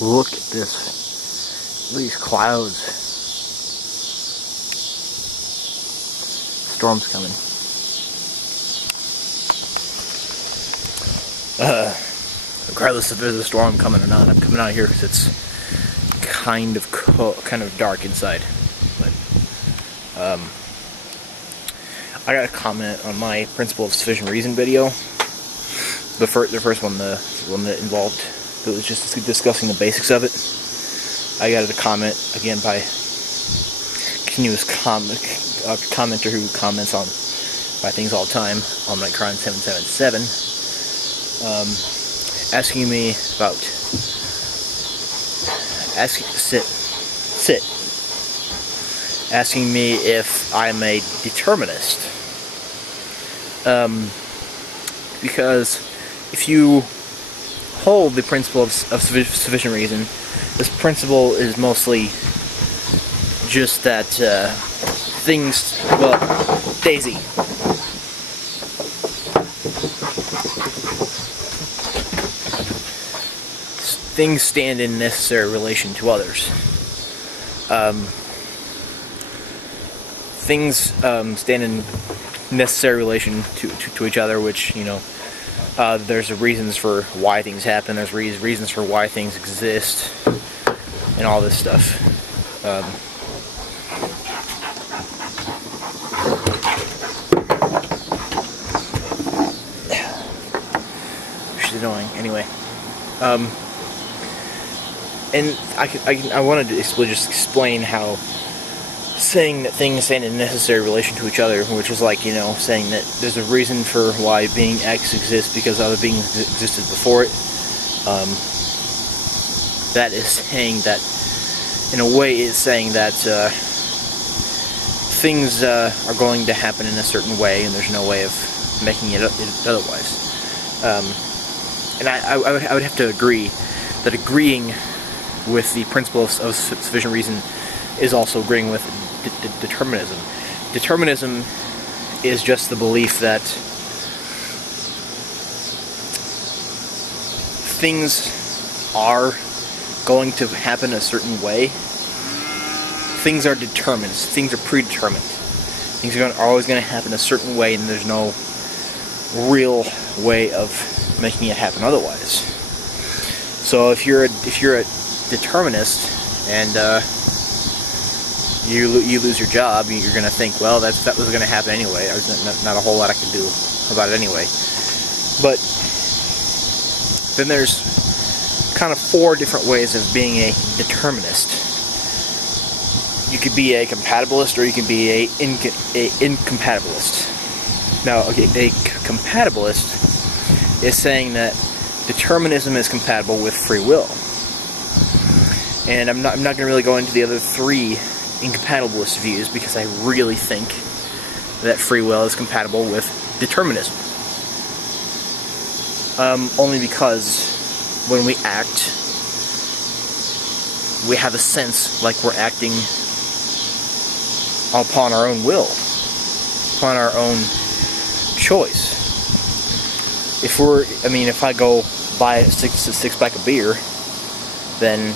Look at this. Look at these clouds. Storm's coming. Regardless if there's a storm coming or not, I'm coming out here because it's kind of dark inside. But I got a comment on my Principle of Sufficient Reason video. The first one, the one that involved, that was just discussing the basics of it. I got a comment again by a continuous commenter who comments on by things all the time on my Cron 777, asking me about asking me if I'm a determinist. Because if you hold the principle of sufficient reason, this principle is mostly just that things, well, Daisy. Things stand in necessary relation to others. Things stand in necessary relation to each other, which, you know, there's reasons for why things happen, there's reasons for why things exist, and all this stuff. Which is annoying. Anyway, and I wanted to just explain how saying that things stand in necessary relation to each other, which is like, you know, saying that there's a reason for why being X exists because other beings existed before it. That is saying that, in a way, it's saying that things are going to happen in a certain way, and there's no way of making it otherwise. And I would have to agree that agreeing with the principle of sufficient reason is also agreeing with determinism. Determinism is just the belief that things are going to happen a certain way. Things are determined. Things are predetermined. Things are always going to happen a certain way, and there's no real way of making it happen otherwise. So if you're a determinist and you lose your job, you're going to think, well, that was going to happen anyway. There's not a whole lot I can do about it anyway. But then there's kind of 4 different ways of being a determinist. You could be a compatibilist, or you can be a incompatibilist. Now, okay, a compatibilist is saying that determinism is compatible with free will. And I'm not going to really go into the other 3 incompatibilist views, because I really think that free will is compatible with determinism. Only because when we act, we have a sense like we're acting upon our own will, upon our own choice. If I go buy a six-pack of beer, then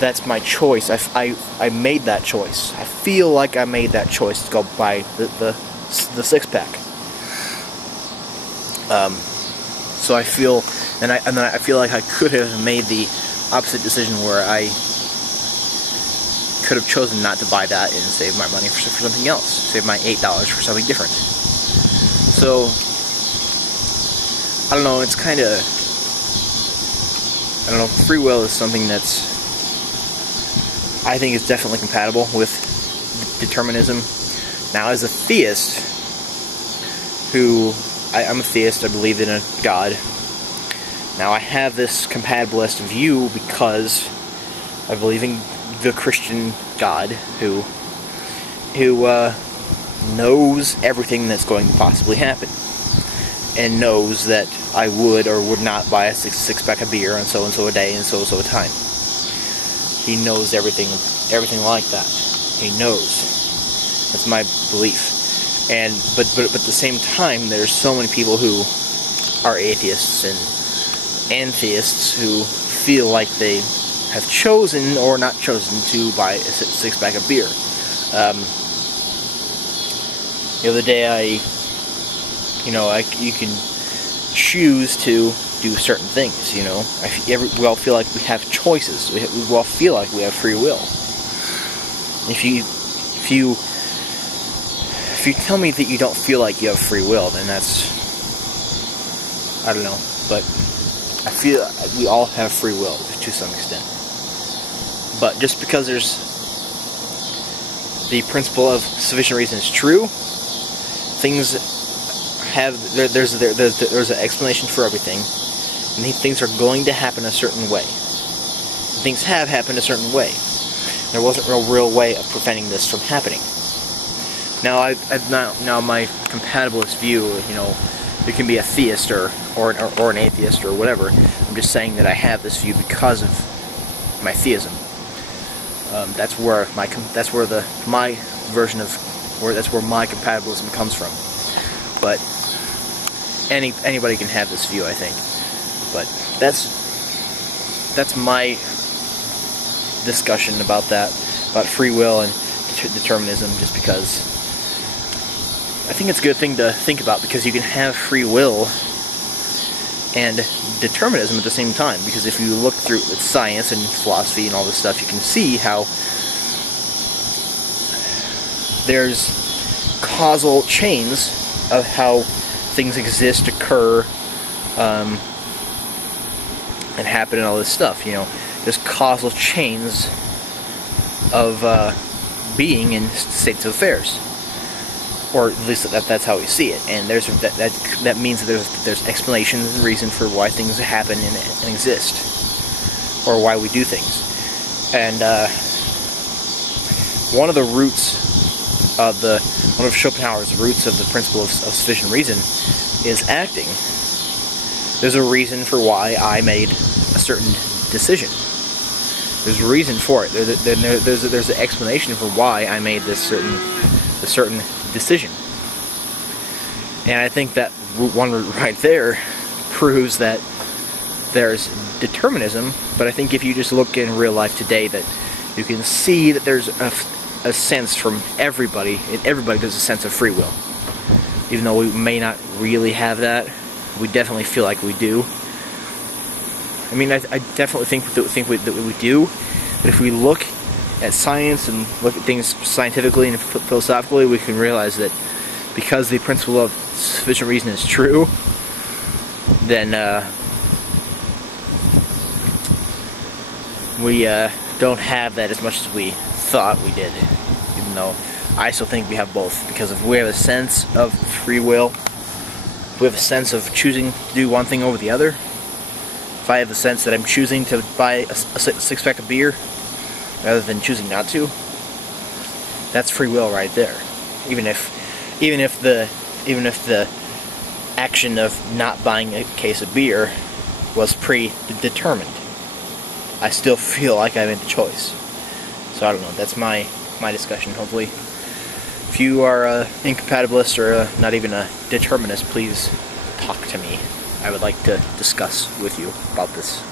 that's my choice. I made that choice. I feel like I made that choice to go buy the 6-pack. So I feel, and then I feel like I could have made the opposite decision, where I could have chosen not to buy that and save my money for something else. Save my $8 for something different. So I don't know. It's kind of, I don't know. Free will is something that's, I think, is definitely compatible with determinism. Now, as a theist, I'm a theist, I believe in a God. Now, I have this compatibilist view because I believe in the Christian God who knows everything that's going to possibly happen, and knows that I would or would not buy a six-pack of beer on so-and-so a day and so-and-so a time. He knows everything like that. He knows. That's my belief. But at the same time, there's so many people who are atheists atheists who feel like they have chosen or not chosen to buy a six-pack of beer. The other day, you can choose to do certain things. We all feel like we have choices. We all feel like we have free will. If you tell me that you don't feel like you have free will, then that's, I don't know, but I feel we all have free will to some extent. But just because there's the principle of sufficient reason is true, things have there's an explanation for everything, and things are going to happen a certain way. Things have happened a certain way. There wasn't a real way of preventing this from happening. Now my compatibilist view, you can be a theist or an atheist or whatever. I'm just saying that I have this view because of my theism. That's where my version of that's where my compatibilism comes from. But anybody can have this view, I think. But that's my discussion about free will and determinism, just because I think it's a good thing to think about, because you can have free will and determinism at the same time. Because if you look through science and philosophy and all this stuff, you can see how there's causal chains of how things exist, occur, and happen and all this stuff. There's causal chains of being in states of affairs. Or at least that's how we see it, and that means that there's explanations and reason for why things happen and exist, or why we do things. And one of Schopenhauer's roots of the principle of sufficient reason is acting. There's a reason for why I made a certain decision. There's a reason for it. There's an explanation for why I made this certain decision. And I think that one right there proves that there's determinism, but I think if you just look in real life today, that you can see that there's a sense from everybody, and everybody there's a sense of free will. Even though we may not really have that, we definitely feel like we do. I mean, I definitely think that we do, but if we look at science and look at things scientifically and philosophically, we can realize that because the principle of sufficient reason is true, then we don't have that as much as we thought we did. Even though I still think we have both, because if we have a sense of free will, if we have a sense of choosing to do one thing over the other, if I have the sense that I'm choosing to buy a six-pack of beer rather than choosing not to, that's free will right there. Even if the action of not buying a case of beer was predetermined, I still feel like I made the choice. So I don't know. That's my discussion. Hopefully, if you are an incompatibilist or not even a determinist, please talk to me. I would like to discuss with you about this.